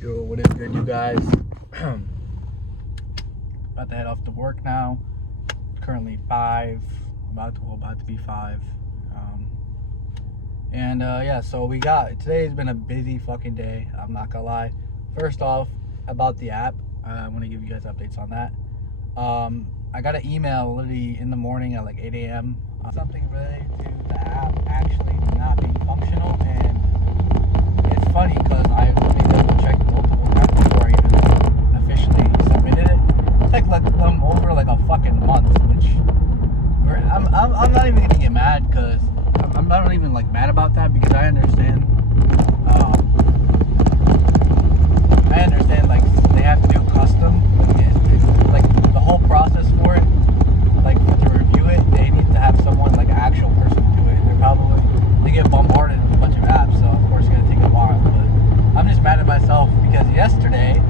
Yo, what is good, you guys? About to head off to work now. Currently 5, about to be 5. Yeah, so today's been a busy fucking day. I'm not gonna lie. First off, about the app, I want to give you guys updates on that. I got an email literally in the morning at like 8 a.m. Something related to the app actually not being functional, and it's funny because I really double checked multiple times before I even officially submitted it. It's like let them over like a fucking month, which I'm not even gonna get mad because I'm not even like mad about that because I understand. Like they have to do custom. It's like the whole process for it. Like to review it, they need to have someone like an actual person do it. They get bombarded with a bunch of apps, so of course it's gonna take a while. But I'm just mad at myself because yesterday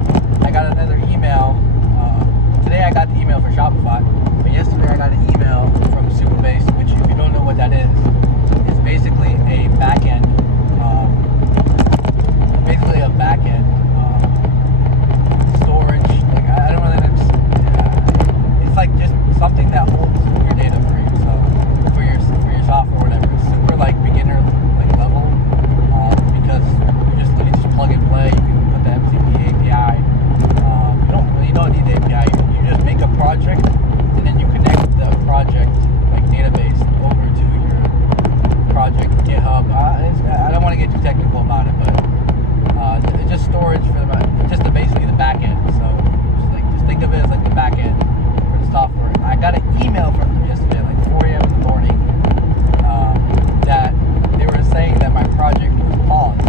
I got another email. Today I got the email for Shopify, but yesterday I got an email from Supabase, which if you don't know what that is, it's basically a backend. Storage. Like I don't really understand. It's like just something that holds your data for you. So for your software or whatever. It's super like beginner like level because you just plug and play. You can put the MCP API. You don't need the API. You just make a project and then you connect the project like database over to your project GitHub. I don't want to get too technical about it, but it's just storage for basically the back end. So just think of it as like the back end for the software. I got an email from them yesterday at like 4 a.m. in the morning that they were saying that my project was paused.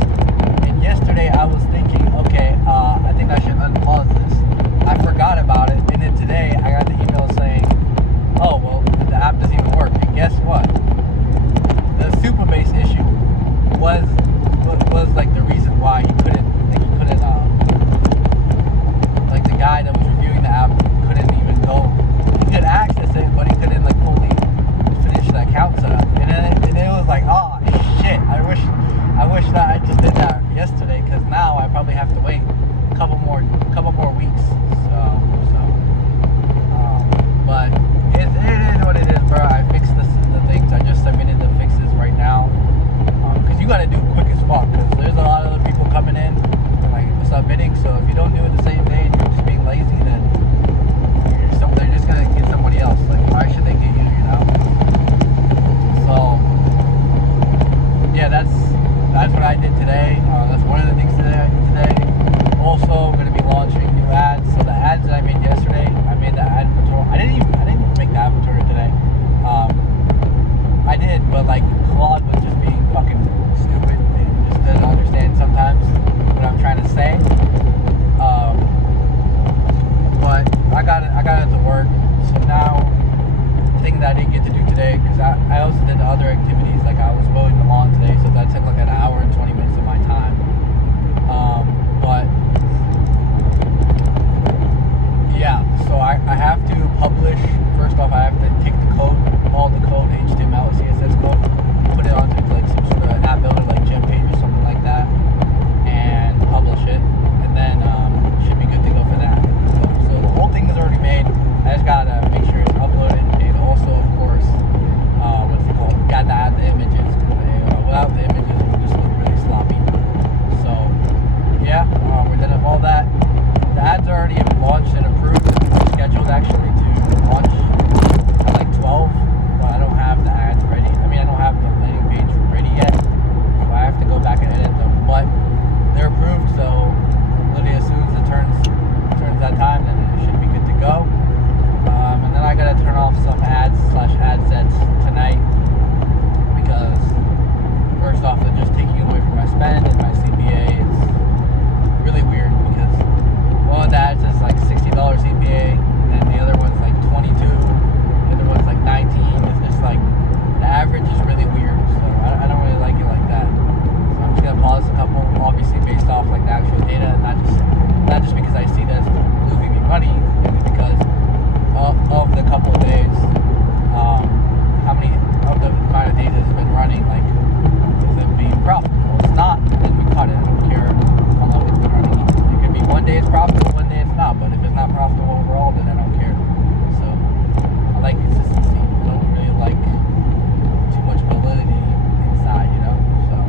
And yesterday I was thinking, okay, I think I should unpause this. I forgot about it, and then today I got the email saying, oh well, the app doesn't even work. And guess what? The Supabase issue was like the reason why he couldn't like the guy that was reviewing the app couldn't even go. He could access it, but he couldn't like fully finish the account setup. And it was like, oh shit! I wish that I just did that yesterday, because now I probably have to wait a couple more weeks. But it is what it is, bro. I fixed the things. I just submitted the fixes right now. Because you gotta do quick as fuck, because there's a lot of other people coming in and like submitting. So if you don't do it the same day and you're just being lazy, then they're just gonna get somebody else. Like, why should they get you? You know. So yeah, that's what I did today. That's one of the things that I did today. Also, I'm gonna be launching new ads. So the one day it's profitable, one day it's not. But if it's not profitable overall, then I don't care. So I like consistency. I don't really like too much validity inside, you know. So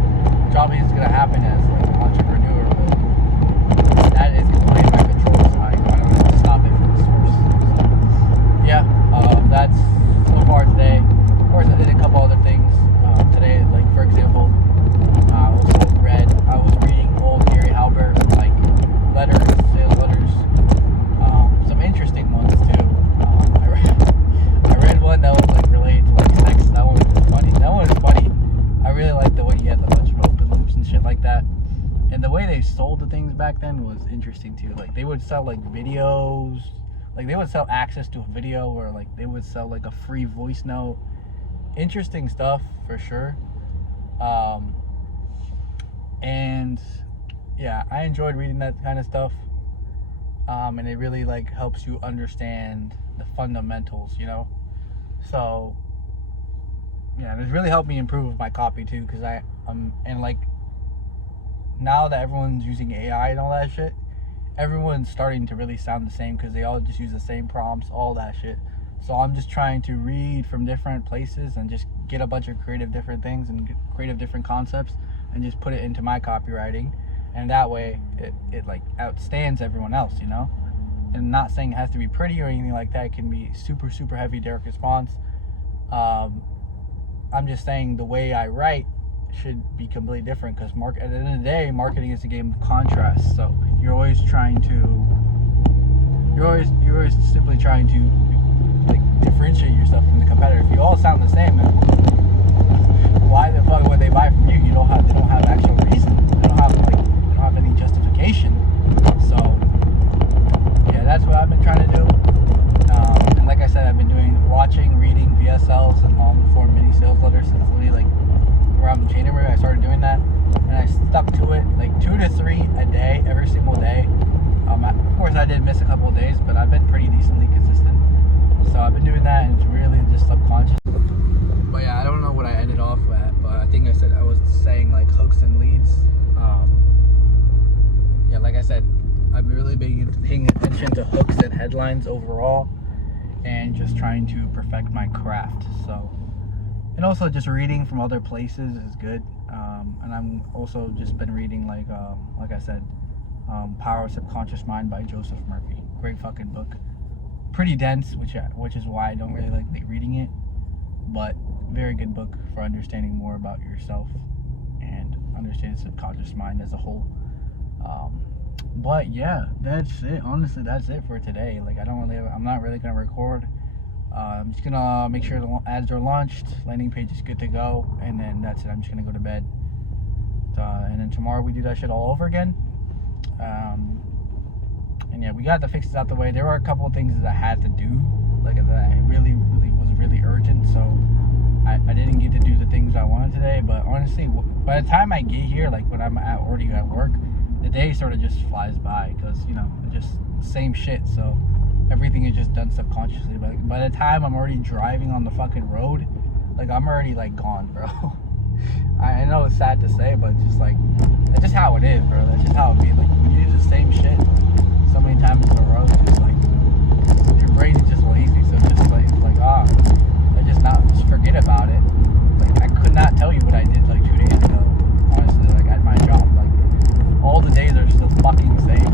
which obviously is gonna happen as like an entrepreneur, but that is completely my control. So I don't have to stop it from the source. So yeah, that's so far today. Of course, I did a couple other things today. Like for example, I was reading old Gary Halbert like letters, sales letters. Some interesting ones too. I read one that was like related to like sex. That one was funny. That one was funny. I really liked the way he had a bunch of open loops and shit like that. And the way they sold the things back then was interesting too. Like they would sell like videos, like they would sell access to a video, or like they would sell like a free voice note. Interesting stuff for sure. And yeah, I enjoyed reading that kind of stuff. And it really like helps you understand the fundamentals, you know. So yeah, it's really helped me improve my copy too, because and like now that everyone's using AI and all that shit, everyone's starting to really sound the same because they all just use the same prompts, all that shit. So I'm just trying to read from different places and just get a bunch of creative different things and creative different concepts and just put it into my copywriting, and that way it like outstands everyone else, you know. And I'm not saying it has to be pretty or anything like that. It can be super super heavy direct response. I'm just saying the way I write should be completely different, because at the end of the day, marketing is a game of contrast. So you're always simply trying to like differentiate yourself from the competitor. If you all sound the same, then why the fuck would they buy from you? They don't have actual reason. They don't have any justification. So yeah, that's what I've been trying to do. And like I said, I've been watching, reading VSLs and long form mini sales letters since literally like around January. I started doing that, and I stuck to it like 2 to 3 a day, every single day. Of course, I did miss a couple of days, but I've been pretty decently consistent. So I've been doing that, and it's really just subconscious. But yeah, I don't know what I ended off at, but I think I was saying like hooks and leads. Yeah, like I said, I've really been paying attention to hooks and headlines overall, and just trying to perfect my craft. So, and also just reading from other places is good. And I'm also just been reading like I said, Power of Subconscious Mind by Joseph Murphy. Great fucking book. Pretty dense, which is why I don't really like reading it, but very good book for understanding more about yourself and understanding subconscious mind as a whole. But yeah, that's it. Honestly, that's it for today. Like I'm not really gonna record. I'm just gonna make sure the ads are launched, landing page is good to go, and then that's it. I'm just gonna go to bed. And then tomorrow we do that shit all over again. And yeah, we got the fixes out the way. There were a couple of things that I had to do, like that I really was really urgent. So I didn't get to do the things I wanted today. But honestly, by the time I get here, like when I'm already at work, the day sort of just flies by, because you know, just the same shit. So everything is just done subconsciously. But by the time I'm already driving on the fucking road, like I'm already like gone, bro. I know it's sad to say, but just like that's just how it is, bro. That's just how it be. Like when you do the same shit so many times in a row, it's just like your brain is just lazy. So just like it's like just forget about it. Like I could not tell you what I did like 2 days ago. Honestly, like at my job, like all the days are still fucking the same.